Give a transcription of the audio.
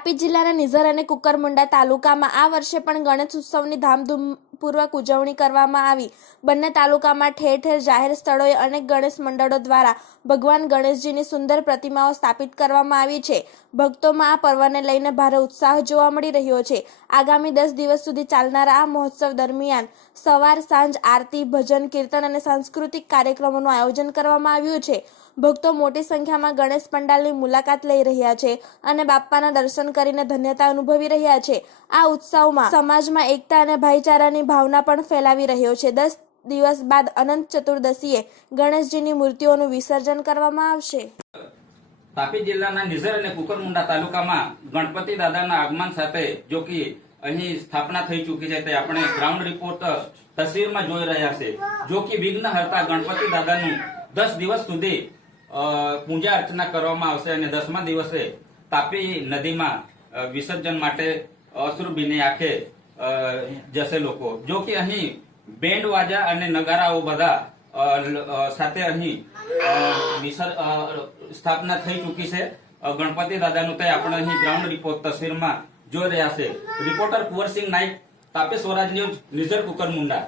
તાપી જિલ્લાના નિઝર અને કુકરમુંડા તાલુકામાં આ વર્ષે પણ ગણેશ ઉત્સવની ધામધૂમપૂર્વક ઉજવણી કરવામાં આવી। બંને તાલુકામાં ઠેર ઠેર જાહેર સ્થળોએ અનેક ગણેશ મંડળો દ્વારા ભગવાન ગણેશજીની સુંદર પ્રતિમાઓ સ્થાપિત કરવામાં આવી છે। ભક્તોમાં આ પર્વને લઈને ભારે ઉત્સાહ જોવા મળી રહ્યો છે। આગામી 10 દિવસ સુધી ચાલનારા આ મહોત્સવ દરમિયાન સવાર સાંજ આરતી, ભજન, કીર્તન અને સાંસ્કૃતિક કાર્યક્રમોનું આયોજન કરવામાં આવ્યું છે। ભક્તો મોટી સંખ્યામાં ગણેશ પંડાલની મુલાકાત લઈ રહ્યા છે અને બાપ્પાના દર્શન કરીને ધન્યતા અનુભવી રહ્યા છે। આ ઉત્સવમાં સમાજમાં એકતા અને ભાઈચારાની ભાવના પણ ફેલાવી રહ્યો છે। 10 દિવસ બાદ અનંત ચતુર્દશીએ ગણેશજીની મૂર્તિઓનું વિસર્જન કરવામાં આવશે। તાપી જિલ્લાના નિઝર અને કુકરમુંડા તાલુકામાં ગણપતિ દાદાના આગમન સાથે જો કે અહીં સ્થાપના થઈ ચૂકી છે તે આપણે ગ્રાઉન્ડ રિપોર્ટ તસવીરમાં જોઈ રહ્યા છે। જો કે વિઘ્નહર્તા ગણપતિ દાદાનું 10 દિવસ સુધી પૂજા અર્ચના કરવામાં આવશે અને 10મા દિવસે તાપી નદીમાં વિસર્જન માટે અશ્રુભીની આંખે જશે લોકો। જો કે અહીં બેન્ડ વાજા અને નગારાઓ બધા સાથે અહીં સ્થાપના થઈ ચૂકી છે ગણપતિ દાદાનું તે આપણે અહીં ગ્રાઉન્ડ રિપોર્ટ તસવીરમાં જોઈ રહ્યા છે। રિપોર્ટર કુંવરસિંહ નાઈક, તાપી સ્વરાજ ન્યૂઝ, નિઝર કુકરમુંડા।